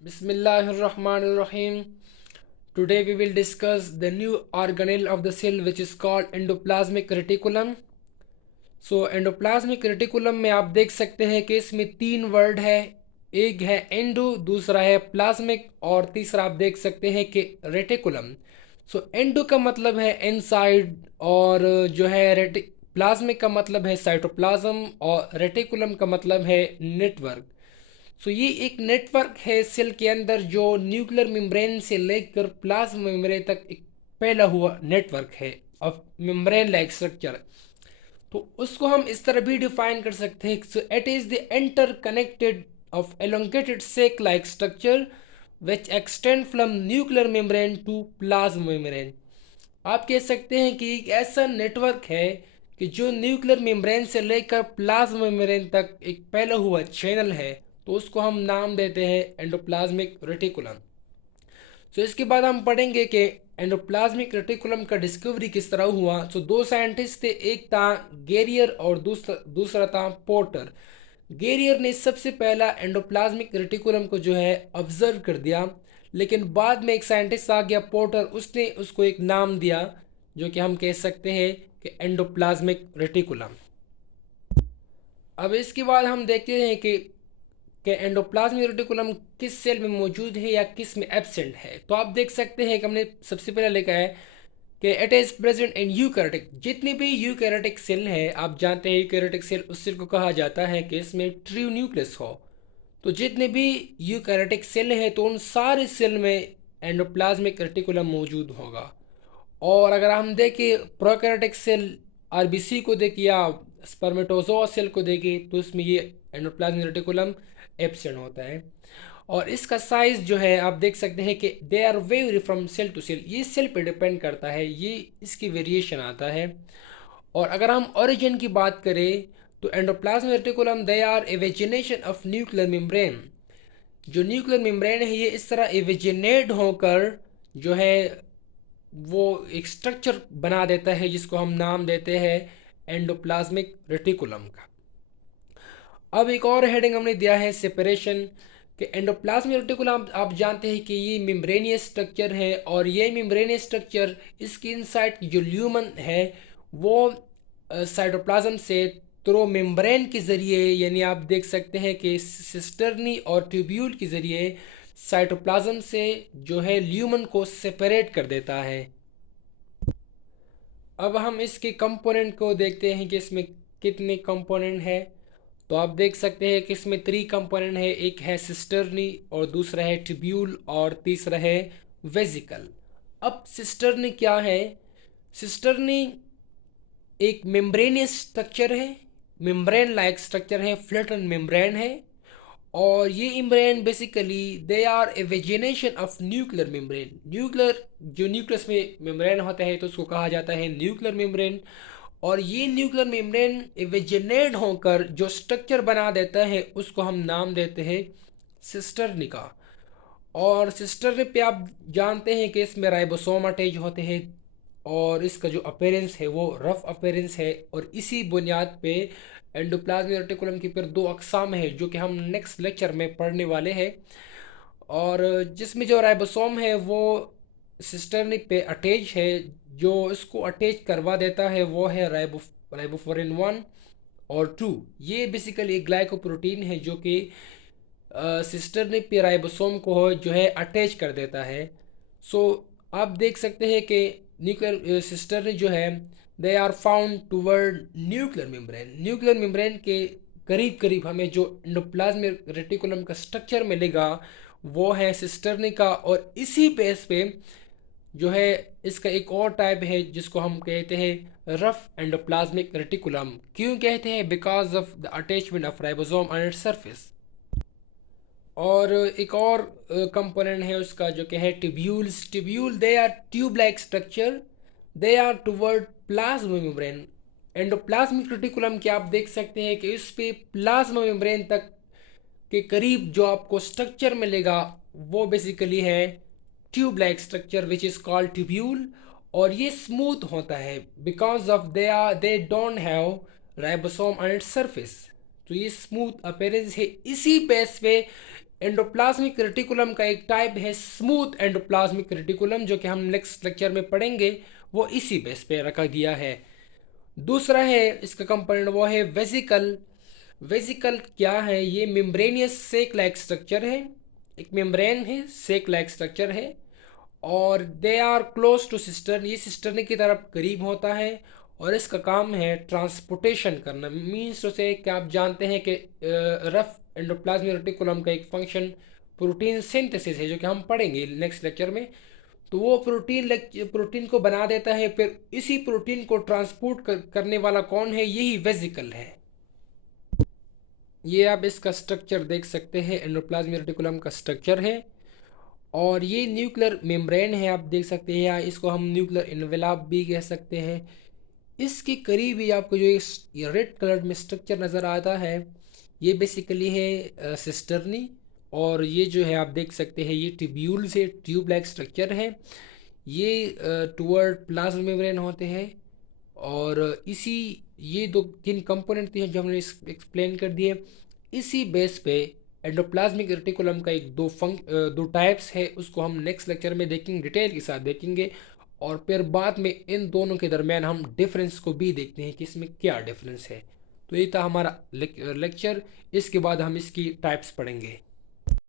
Bismillahirrahmanirrahim. Today we will discuss the new organelle of the cell which is called endoplasmic reticulum. Endoplasmic reticulum में आप देख सकते हैं कि इसमें तीन वर्ड है। एक है एंडो, दूसरा है प्लाज्मिक और तीसरा आप देख सकते हैं कि रेटिकुलम। एंडो का मतलब है इनसाइड और जो है प्लाज्मिक का मतलब है साइटोप्लाज्म और रेटिकुलम का मतलब है नेटवर्क। ये एक नेटवर्क है सेल के अंदर जो न्यूक्लियर मेम्ब्रेन से लेकर प्लाज्मा मेम्ब्रेन तक एक फैला हुआ नेटवर्क है ऑफ मेम्ब्रेन लाइक स्ट्रक्चर। तो उसको हम इस तरह भी डिफाइन कर सकते हैं, so it is the inter connected of elongated sac like structure which extend from nuclear membrane to plasma membrane। आप कह सकते हैं कि एक ऐसा नेटवर्क है कि जो न्यूक्लियर मेम्ब्रेन से लेकर प्लाज्मा मेम्ब्रेन तक एक फैला हुआ चैनल है, तो उसको हम नाम देते हैं एंडोप्लाज्मिक रेटिकुलम। इसके बाद हम पढ़ेंगे कि एंडोप्लाज्मिक रेटिकुलम का डिस्कवरी किस तरह हुआ। दो साइंटिस्ट थे, एक था गेरियर और दूसरा था पोर्टर। गेरियर ने सबसे पहला एंडोप्लाज्मिक रेटिकुलम को जो है ऑब्जर्व कर दिया, लेकिन बाद में एक साइंटिस्ट आ गया पोर्टर, उसने उसको एक नाम दिया जो कि हम कह सकते हैं कि एंडोप्लाज्मिक रेटिकुलम। अब इसके बाद हम देखते हैं कि एंडोप्लाज्मिक रेटिकुलम किस सेल में मौजूद है या किस में एब्सेंट है। तो आप देख सकते हैं कि हमने सबसे पहले लिखा है कि it is present in eukaryotic. जितनी भी यूकैरियोटिक सेल है, आप जानते हैं यूकैरियोटिक सेल उस सेल को कहा जाता है कि इसमें ट्रू न्यूक्लियस हो। तो जितने भी यूकैरियोटिक सेल हैं तो उन सारे सेल में एंडोप्लाज्मिक रेटिकुलम मौजूद होगा। और अगर हम देखें प्रोकैरियोटिक सेल, आरबीसी को देखें या स्पर्मेटोजोआ सेल को देखें, तो इसमें ये एंडोप्लाज्मिक रेटिकुलम एब्सेंट होता है। और इसका साइज जो है आप देख सकते हैं कि they are vary from cell to cell, ये सेल पे डिपेंड करता है, ये इसकी वेरिएशन आता है। और अगर हम ओरिजिन की बात करें तो endoplasmic reticulum they are evagination of nuclear membrane. जो न्यूक्लियर मेम्ब्रेन है ये इस तरह एवेजिनेट होकर जो है वो एक स्ट्रक्चर बना देता है जिसको हम नाम देते हैं एंडोप्लाज्मिक रेटिकुलम का। अब एक और हेडिंग हमने दिया है सेपरेशन, कि एंडोप्लाज्मिक रेटिकुलम आप जानते हैं कि ये मेम्ब्रेनियस स्ट्रक्चर है और ये मेम्ब्रेनियस स्ट्रक्चर इसकी इनसाइड की जो ल्यूमन है वो साइटोप्लाज्म से थ्रू मेम्ब्रेन के ज़रिए, यानी आप देख सकते हैं कि सिस्टर्नी और ट्यूब्यूल के ज़रिए साइटोप्लाज्म से जो है ल्यूमन को सेपरेट कर देता है। अब हम इसके कंपोनेंट को देखते हैं कि इसमें कितने कंपोनेंट है। तो आप देख सकते हैं कि इसमें 3 कंपोनेंट है, एक है सिस्टर्नी और दूसरा है ट्यूब्यूल और तीसरा है वेजिकल। अब सिस्टर्नी क्या है? सिस्टर्नी एक मेम्ब्रेनियस स्ट्रक्चर है, मेम्ब्रेन लाइक स्ट्रक्चर है, फ्लैटन मेम्ब्रेन है। और ये membrane basically they are evagination of nuclear membrane. Nuclear जो न्यूक्लियस में मेम्ब्रेन होता है तो उसको कहा जाता है न्यूक्लियर मेम्ब्रेन। और ये न्यूक्लियर मेम्ब्रेन वेजिनेट होकर जो स्ट्रक्चर बना देता है उसको हम नाम देते हैं सिस्टर्निका। और सिस्टर्नी पे आप जानते हैं कि इसमें राइबोसोम अटैच होते हैं और इसका जो अपेरेंस है वो रफ अपेरेंस है। और इसी बुनियाद पे एंडोप्लाज्मिक रेटिकुलम की फिर 2 अकसाम है जो कि हम नेक्स्ट लेक्चर में पढ़ने वाले हैं। और जिसमें जो राइबोसोम है वो सिस्टर्नी पे अटैच है, जो इसको अटैच करवा देता है वो है राइबोफोरिन 1 और 2। ये बेसिकली एक ग्लाइकोप्रोटीन है जो कि सिस्टर्नी पे राइबोसोम को जो है अटैच कर देता है। सो आप देख सकते हैं कि न्यूक्लियर सिस्टर्नी जो है they are found toward nuclear membrane. Nuclear membrane के करीब करीब हमें जो एंडोप्लाज्मिक रेटिकुलम का स्ट्रक्चर मिलेगा वो है सिस्टर्नी का। और इसी बेस पे जो है इसका एक और टाइप है जिसको हम कहते हैं रफ एंडोप्लाज्मिक रेटिकुलम। क्यों कहते हैं? Because of the attachment of ribosome on its surface. और एक और कंपोनेंट है उसका जो कि है tubules. Tubule they are tube like structure, they are toward plasma membrane. Endoplasmic reticulum के आप देख सकते हैं कि इस पे प्लाज्मा मेम्ब्रेन तक के करीब जो आपको स्ट्रक्चर मिलेगा वो बेसिकली है tube like structure which is called tubule. और ये स्मूथ होता है because of they don't have ribosome on its surface. तो ये स्मूथ अपेरेंस है, इसी बेस पे एंडोप्लाज्मिक रेटिकुलम का एक टाइप है स्मूथ एंडोप्लाज्मिक रेटिकुलम, जो कि हम नेक्स्ट लेक्चर में पढ़ेंगे, वो इसी बेस पे रखा गया है। दूसरा है इसका कंपोनेंट, वो है वेसिकल। वेसिकल क्या है? ये मेम्ब्रेनियस सेक लाइक स्ट्रक्चर है, एक मेम्ब्रेन है, सेक लाइक स्ट्रक्चर है, और they are close to cistern, ये सिस्टर्न की तरफ करीब होता है, और इसका काम है ट्रांसपोर्टेशन करना। मीन्स तो से कि आप जानते हैं कि रफ एंडोप्लाज्मिक रेटिकुलम का एक फंक्शन प्रोटीन सिंथेसिस है, जो कि हम पढ़ेंगे नेक्स्ट लेक्चर में। तो वो प्रोटीन को बना देता है, फिर इसी प्रोटीन को ट्रांसपोर्ट करने वाला कौन है? यही वेसिकल है। ये आप इसका स्ट्रक्चर देख सकते हैं, एंडोप्लाज्मिक रेटिकुलम का स्ट्रक्चर है, और ये न्यूक्लियर मेम्ब्रेन है, आप देख सकते हैं, या इसको हम न्यूक्लियर इन्वेलप भी कह सकते हैं। इसके करीब ही आपको जो ये रेड कलर में स्ट्रक्चर नज़र आता है, ये बेसिकली है सिस्टर्नी, और ये जो है आप देख सकते हैं, ये ट्यूब्यूल से ट्यूब लाइक स्ट्रक्चर है। ये टुवर्ड प्लाज्मा मेम्ब्रेन होते हैं, और इसी ये दो तीन कंपोनेंट थे जो हमने एक्सप्लेन कर दिए। इसी बेस पे एंडोप्लाज्मिक रेटिकुलम का एक दो टाइप्स है, उसको हम नेक्स्ट लेक्चर में देखेंगे, डिटेल के साथ देखेंगे, और फिर बाद में इन दोनों के दरमियान हम डिफरेंस को भी देखते हैं कि इसमें क्या डिफरेंस है। तो ये था हमारा लेक्चर। इसके बाद हम इसकी टाइप्स पढ़ेंगे।